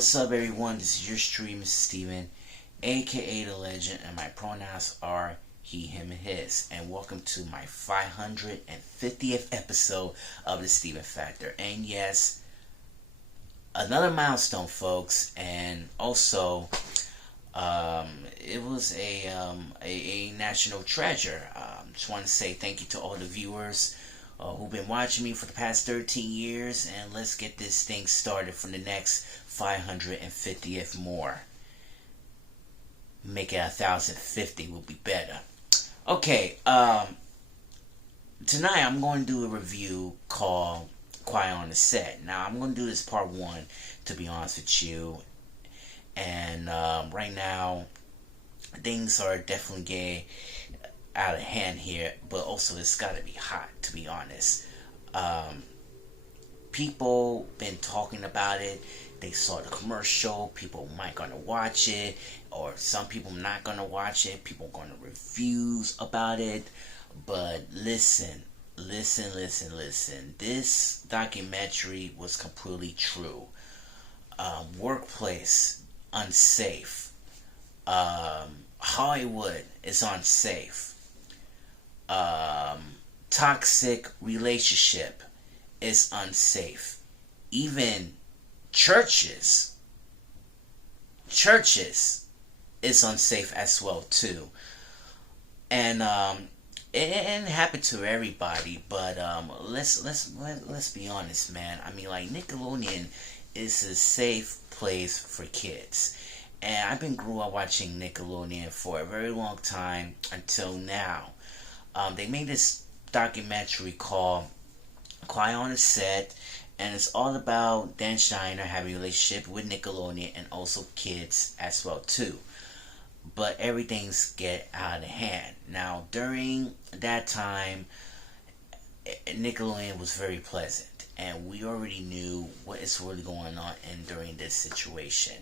What's up, everyone? This is your streamer, Steven, aka The Legend, and my pronouns are he, him, and his. And welcome to my 550th episode of The Steven Factor. And yes, another milestone, folks. And also, it was a national treasure. Just want to say thank you to all the viewers who've been watching me for the past 13 years, and let's get this thing started for the next 550th more. Make it 1,050 will be better. Okay, tonight I'm going to do a review called Quiet on the Set. Now, I'm going to do this part one, to be honest with you. And right now, things are definitely getting out of hand here, but also it's got to be hot, to be honest. People been talking about it. They saw the commercial. People might gonna watch it, or some people not gonna watch it. People gonna reviews about it. But listen. This documentary was completely true. Workplace unsafe. Hollywood is unsafe. Toxic relationship is unsafe. Even churches is unsafe as well too. And it happened to everybody, but let's be honest, man. I mean, like, Nickelodeon is a safe place for kids. And I've been grew up watching Nickelodeon for a very long time until now. They made this documentary called Quiet on the Set, and it's all about Dan Schneider having a relationship with Nickelodeon and also kids as well too. But everything's get out of hand. Now, during that time, Nickelodeon was very pleasant, and we already knew what is really going on during this situation.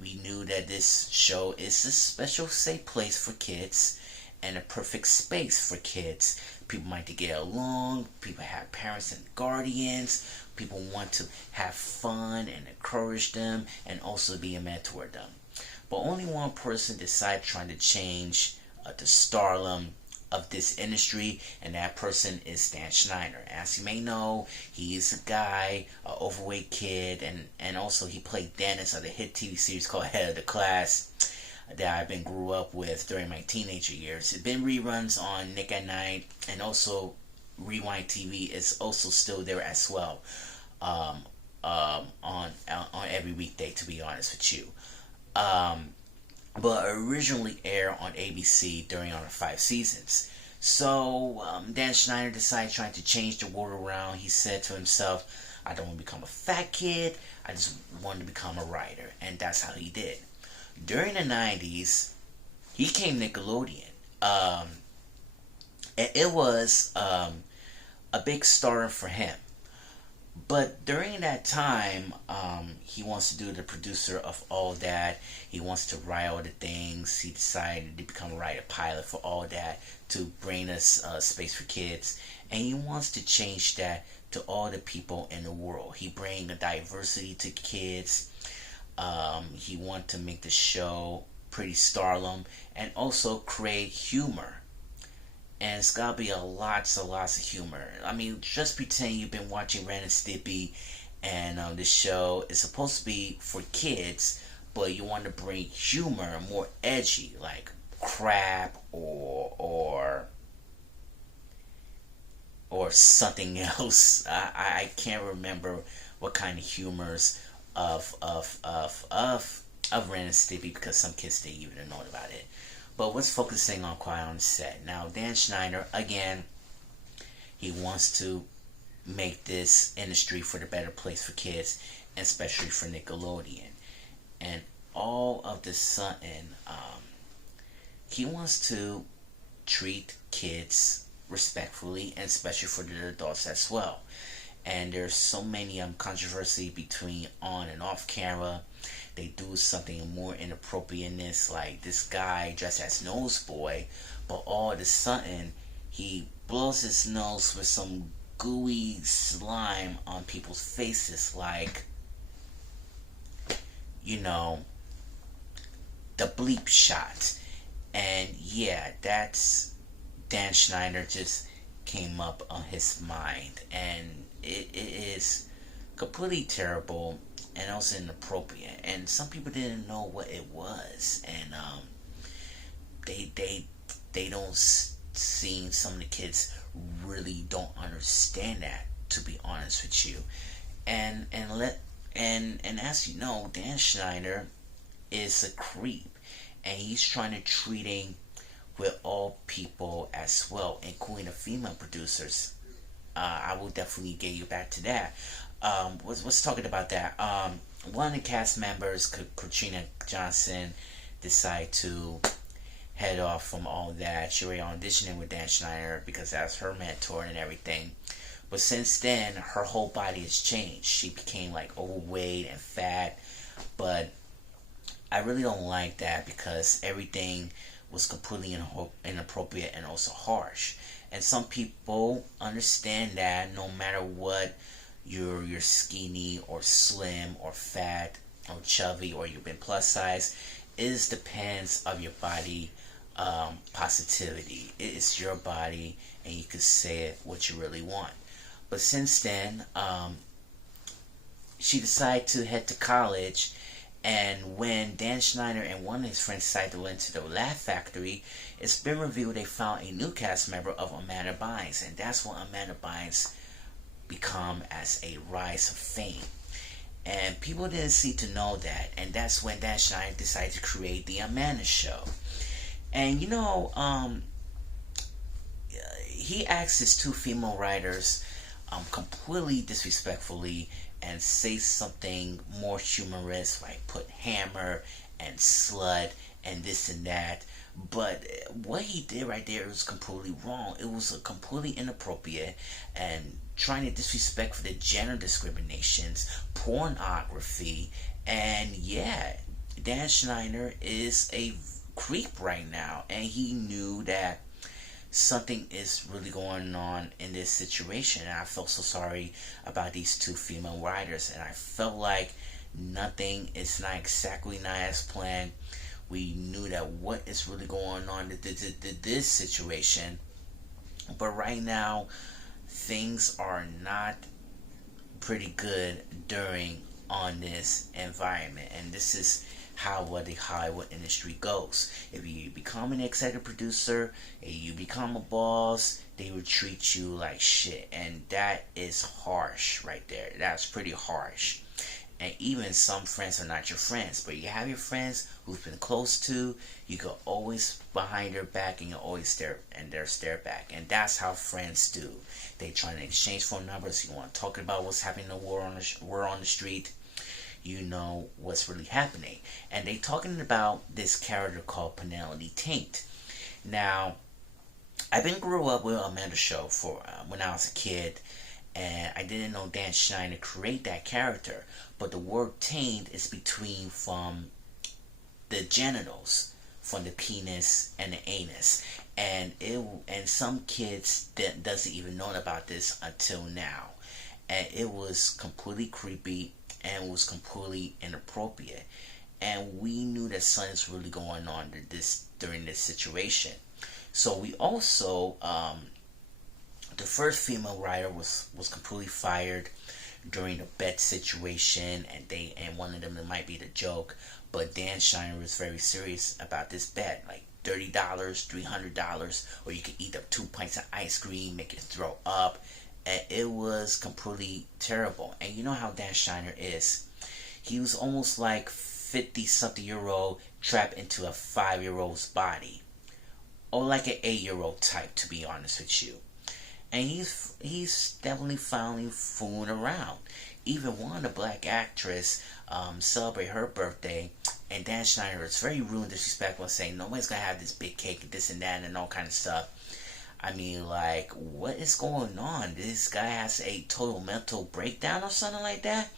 We knew that this show is a special safe place for kids and a perfect space for kids. People like to get along, people have parents and guardians, people want to have fun and encourage them and also be a mentor to them. But only one person decided trying to change the stardom of this industry, and that person is Dan Schneider. As you may know, he is a guy, an overweight kid, and also he played Dennis on the hit TV series called Head of the Class that I've been grew up with during my teenager years. It's been reruns on Nick at Night, and also Rewind TV is also still there as well, on every weekday, to be honest with you. But originally aired on ABC during our 5 seasons. So Dan Schneider decided trying to change the world around. He said to himself, I don't want to become a fat kid, I just wanted to become a writer. And that's how he did. During the 90s, he came Nickelodeon. It was a big starter for him. But during that time, he wants to do the producer of all that. He wants to write all the things. He decided to become a writer pilot for all that to bring us space for kids. And he wants to change that to all the people in the world. He bring a diversity to kids. He want to make the show pretty stardom and also create humor. And it's gotta be lots of humor. I mean, just pretend you've been watching Ren and Stimpy, and this show is supposed to be for kids, but you want to bring humor, more edgy, like crap or something else. I can't remember what kind of humors of Ren and Stimpy, because some kids didn't even know about it. But what's focusing on Quiet on the Set. Now, Dan Schneider, again, he wants to make this industry for the better place for kids, and especially for Nickelodeon. And all of the sudden, he wants to treat kids respectfully, and especially for the adults as well. And there's so many controversy between on and off camera. They do something more inappropriateness, like this guy dressed as Noseboy, but all of a sudden he blows his nose with some gooey slime on people's faces, like you know, the bleep shot. And yeah, that's Dan Schneider just came up on his mind. And it is completely terrible and also inappropriate. And some people didn't know what it was. And they they they don't seem, some of the kids really don't understand that, to be honest with you. And as you know, Dan Schneider is a creep, and he's trying to treating with all people as well, including the female producers. I will definitely get you back to that. Let's talking about that. One of the cast members, Katrina Johnson, decided to head off from all that. She already auditioning with Dan Schneider because that's her mentor and everything. But since then, her whole body has changed. She became like overweight and fat. But I really don't like that because everything was completely inappropriate and also harsh. And some people understand that no matter what, you're skinny or slim or fat or chubby or you've been plus size, it depends of your body positivity. It is your body, and you can say it what you really want. But since then, she decided to head to college. And when Dan Schneider and one of his friends decided to go into the Laugh Factory, it's been revealed they found a new cast member of Amanda Bynes. And that's when Amanda Bynes become as a rise of fame. And people didn't seem to know that. And that's when Dan Schneider decided to create the Amanda Show. And you know, he asked his two female writers completely disrespectfully and say something more humorous, like put hammer and slut and this and that. But what he did right there was completely wrong. It was completely inappropriate and trying to disrespect for the gender discriminations, pornography, and yeah, Dan Schneider is a creep right now, and he knew that something is really going on in this situation. And I felt so sorry about these two female writers, and I felt like nothing is not exactly not as planned. We knew that what is really going on in this situation, but right now things are not pretty good during on this environment. And this is how the Hollywood industry goes. If you become an executive producer and you become a boss, they will treat you like shit. And that is harsh right there. That's pretty harsh. And even some friends are not your friends, but you have your friends who've been close to, you can always behind their back and you always stare back. And that's how friends do. They try to exchange phone numbers. You want to talk about what's happening in the war on the street. You know what's really happening. And they talking about this character called Penelope Taint. Now, I've been grew up with Amanda Show for when I was a kid, and I didn't know Dan Schneider create that character. But the word taint is between from the genitals, from the penis and the anus, and some kids that doesn't even know about this until now, and it was completely creepy and was completely inappropriate. And we knew that something's really going on during this situation. So we also, the first female writer was completely fired during the bet situation, and one of them, it might be the joke, but Dan Schneider was very serious about this bet, like $30, $300, or you could eat up 2 pints of ice cream, make it throw up. And it was completely terrible. And you know how Dan Schneider is. He was almost like 50-something-year-old trapped into a 5-year-old's body. Or like an 8-year-old type, to be honest with you. And he's definitely finally fooling around. Even one of the black actress celebrate her birthday, and Dan Schneider was very rude and disrespectful, saying nobody's gonna have this big cake and this and that and all kind of stuff. I mean, like, what is going on? This guy has a total mental breakdown or something like that.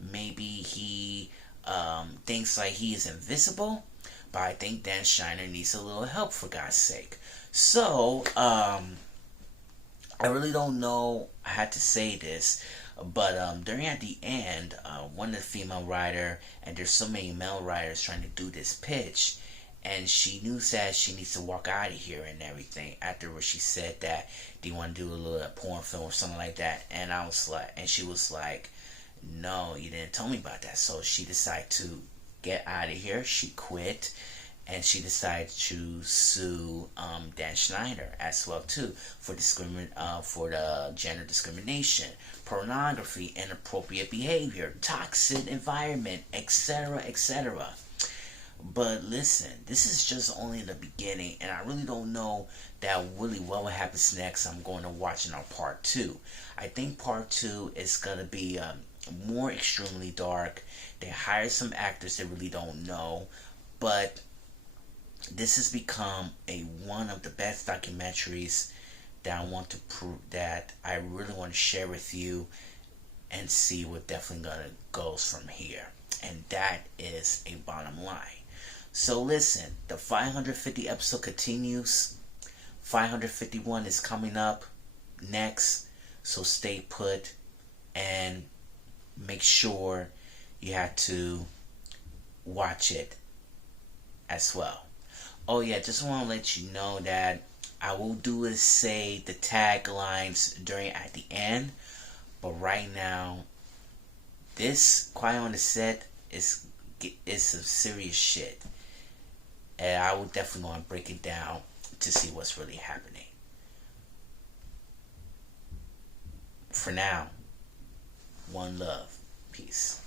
Maybe he thinks like he is invisible, but I think Dan Schneider needs a little help, for God's sake. So, I really don't know how to say this, But during at the end, one of the female writer, and there's so many male writers trying to do this pitch, and she knew that she needs to walk out of here and everything. Afterwards, she said that, "Do you want to do a little porn film or something like that?" And I was like, and she was like, "No, you didn't tell me about that." So she decided to get out of here. She quit, and she decided to sue Dan Schneider as well too for for the gender discrimination, pornography, inappropriate behavior, toxic environment, etc., etc. But listen, this is just only the beginning, and I really don't know that really what happens next. I'm going to watch in our part two. I think part two is gonna be more extremely dark. They hired some actors they really don't know, but this has become a one of the best documentaries that I want to prove that I really want to share with you and see what definitely gonna goes from here. And that is a bottom line. So listen, the 550 episode continues. 551 is coming up next. So stay put and make sure you have to watch it as well. Oh yeah, just want to let you know that I will do is say the taglines during at the end, but right now, this Quiet on the Set is some serious shit, and I will definitely want to break it down to see what's really happening. For now, one love, peace.